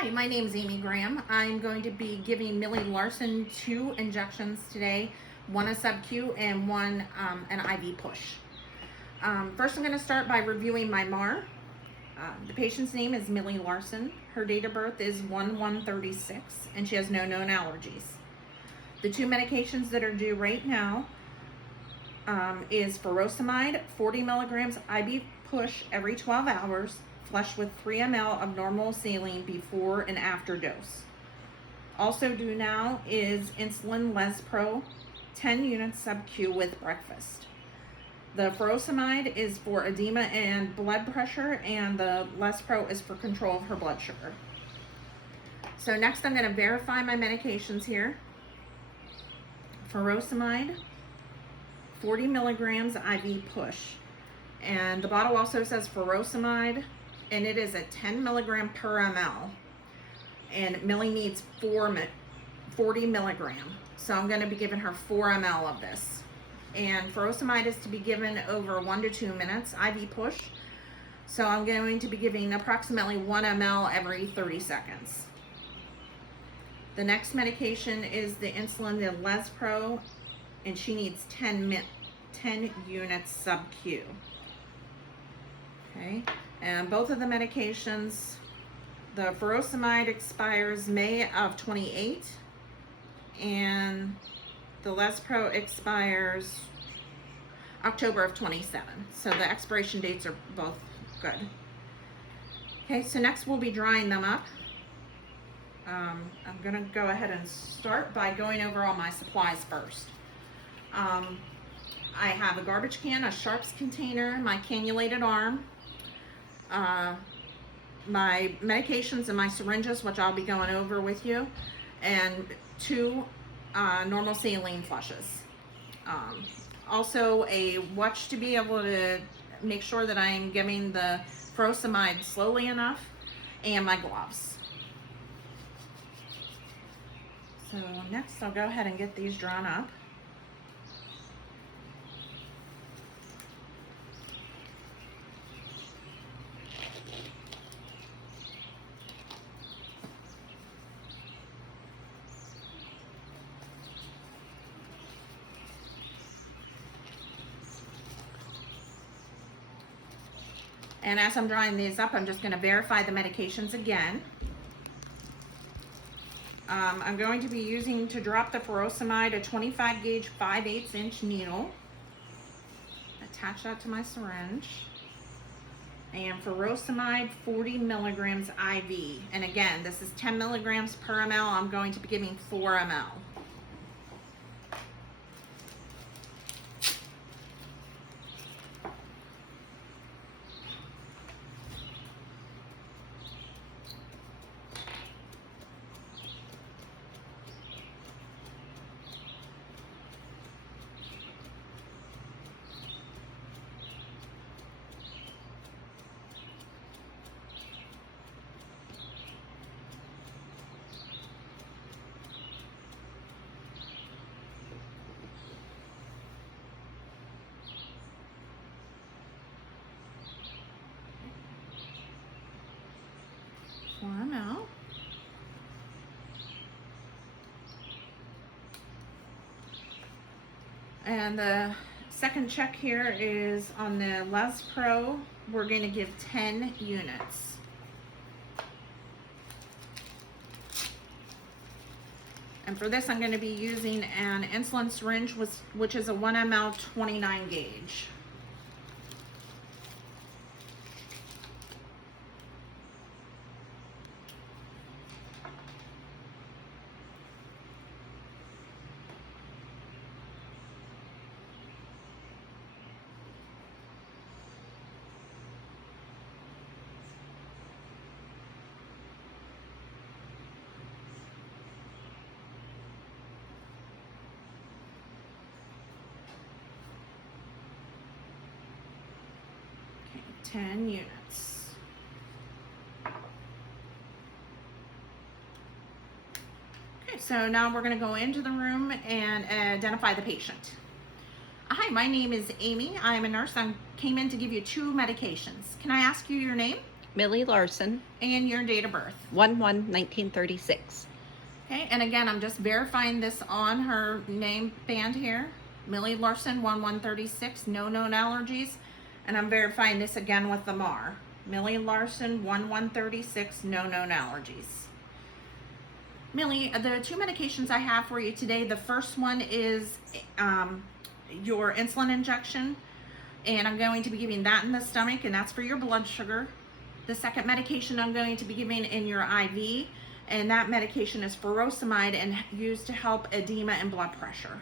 Hi, my name is Amy Graham. I'm going to be giving Millie Larson 2 injections today, one a Subq and one an IV push. First, I'm going to start by reviewing my MAR. The patient's name is Millie Larson. Her date of birth is 1/1/36, and she has no known allergies. The 2 medications that are due right now is furosemide, 40 milligrams IV push every 12 hours, flushed with 3 ml of normal saline before and after dose. Also due now is insulin Lespro, 10 units Subq with breakfast. The furosemide is for edema and blood pressure, and the Lespro is for control of her blood sugar. So next I'm going to verify my medications here. Furosemide, 40 milligrams IV push. And the bottle also says furosemide, and it is a 10 milligram per ml. And Millie needs 40 milligram. So I'm going to be giving her 4 ml of this. And furosemide is to be given over 1 to 2 minutes, IV push. So I'm going to be giving approximately 1 ml every 30 seconds. The next medication is the insulin, the Lespro, and she needs 10 units Subq. Okay, and both of the medications, the furosemide expires May of 28, and the Lespro expires October of 27. So the expiration dates are both good. Okay, so next we'll be drying them up. I'm gonna go ahead and start by going over all my supplies first. I have a garbage can, a sharps container, my cannulated arm, my medications and my syringes, which I'll be going over with you, and 2 normal saline flushes. Also a watch to be able to make sure that I'm giving the furosemide slowly enough, and my gloves. So next I'll go ahead and get these drawn up. And as I'm drawing these up, I'm just going to verify the medications again. I'm going to be using, to drop the furosemide, a 25 gauge 5/8 inch needle. Attach that to my syringe. And furosemide, 40 milligrams IV. And again, this is 10 milligrams per ml. I'm going to be giving 4 ml. One out. And the second check here is on the Lespro. We're going to give 10 units. And for this, I'm going to be using an insulin syringe, which is a 1 ml 29 gauge. Okay, 10 units. Okay, so now we're going to go into the room and identify the patient. Hi, Hi, my name is Amy. I'm a nurse. I came in to give you 2 medications. Can I ask you your name? Millie Larson, And your date of birth. 1/1/1936. Okay, and again, I'm just verifying this on her name band here. Millie Larson, 1/1/36, no known allergies. And I'm verifying this again with the MAR. Millie Larson, 1/1/36, no known allergies. Millie, the two medications I have for you today, the first one is your insulin injection, and I'm going to be giving that in the stomach, and that's for your blood sugar. The second medication I'm going to be giving in your IV, and that medication is furosemide and used to help edema and blood pressure.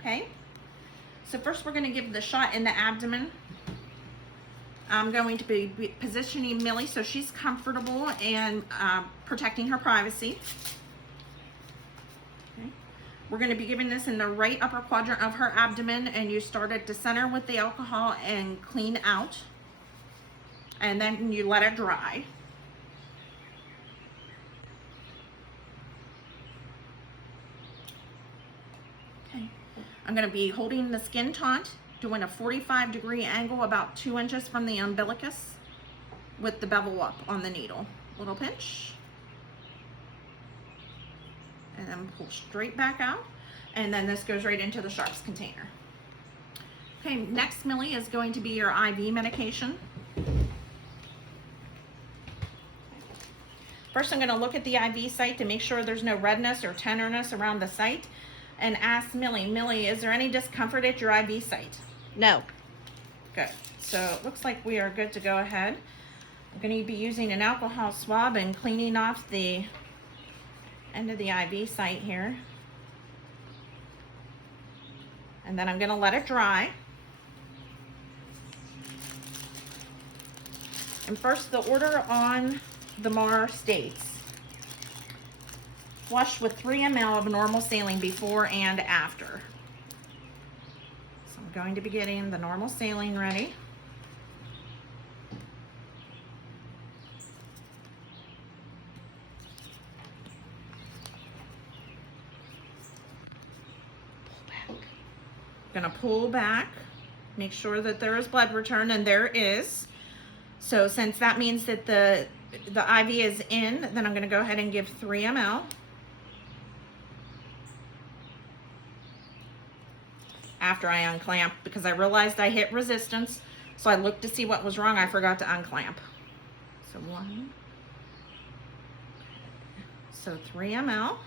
Okay? So first we're going to give the shot in the abdomen. I'm going to be positioning Millie so she's comfortable and protecting her privacy. Okay. We're going to be giving this in the right upper quadrant of her abdomen, and you start at the center with the alcohol and clean out. And then you let it dry. Okay. I'm going to be holding the skin taunt, doing a 45-degree angle about 2 inches from the umbilicus with the bevel up on the needle. Little pinch. And then pull straight back out. And then this goes right into the sharps container. Okay, next, Millie, is going to be your IV medication. First, I'm going to look at the IV site to make sure there's no redness or tenderness around the site, and ask Millie, is there any discomfort at your IV site? No. Good. So it looks like we are good to go ahead. I'm going to be using an alcohol swab and cleaning off the end of the IV site here. And then I'm going to let it dry. And first, the order on the MAR states, flush with 3 ml of normal saline before and after. So I'm going to be getting the normal saline ready. I'm going to pull back, make sure that there is blood return, and there is. So since that means that the IV is in, then I'm going to go ahead and give 3 ml. After I unclamp, because I realized I hit resistance, so I looked to see what was wrong. I forgot to unclamp. So 1. So 3 ml.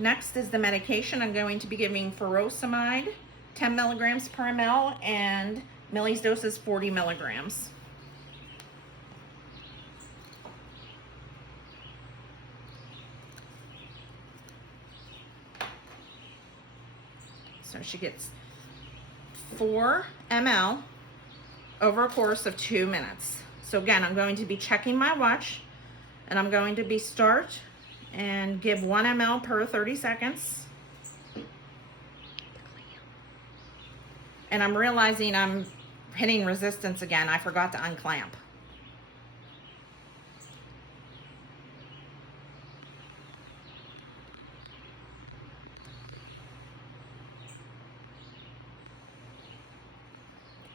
Next is the medication. I'm going to be giving furosemide, 10 milligrams per ml, and Millie's dose is 40 milligrams. So she gets 4 ml over a course of 2 minutes. So again, I'm going to be checking my watch, and I'm going to be start and give 1 ml per 30 seconds. And I'm realizing I'm hitting resistance again. I forgot to unclamp.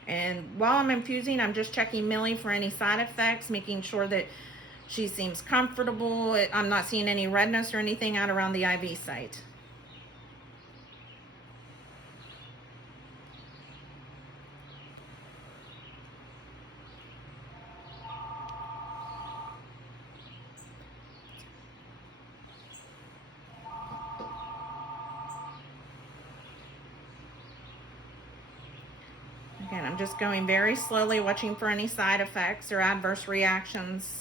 And while I'm infusing, I'm just checking Millie for any side effects, making sure that she seems comfortable. I'm not seeing any redness or anything out around the IV site. Again, I'm just going very slowly, watching for any side effects or adverse reactions.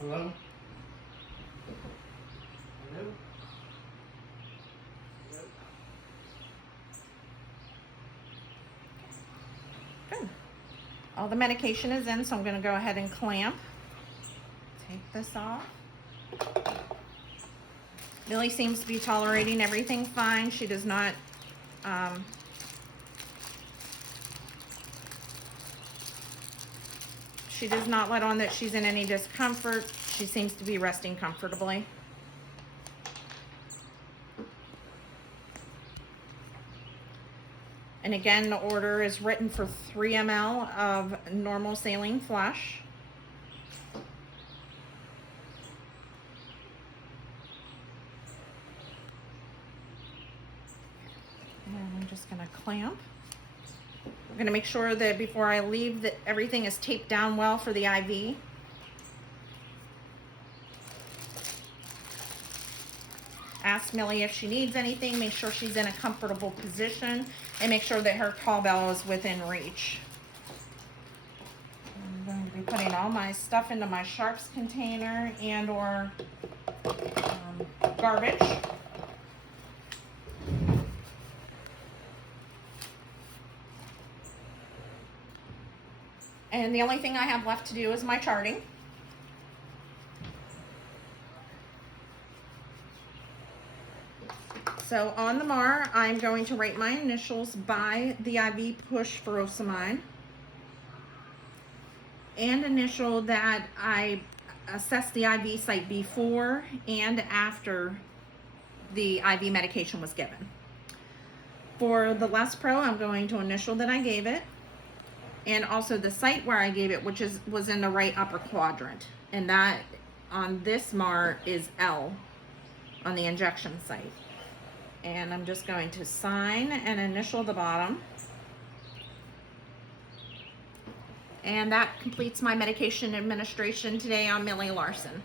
Hello? Hello? Good. All the medication is in, so I'm going to go ahead and clamp. Take this off. Millie seems to be tolerating everything fine. She does not She does not let on that she's in any discomfort. She seems to be resting comfortably. And again, the order is written for 3 ml of normal saline flush. And I'm just gonna clamp. I'm gonna make sure that before I leave that everything is taped down well for the IV. Ask Millie if she needs anything, make sure she's in a comfortable position, and make sure that her call bell is within reach. I'm going to be putting all my stuff into my sharps container and or garbage. And the only thing I have left to do is my charting. So on the MAR, I'm going to write my initials by the IV push furosemide and initial that I assessed the IV site before and after the IV medication was given. For the Lespro, I'm going to initial that I gave it, and also the site where I gave it, which was in the right upper quadrant, and that on this MAR is L on the injection site. And I'm just going to sign and initial the bottom. And that completes my medication administration today on Millie Larson.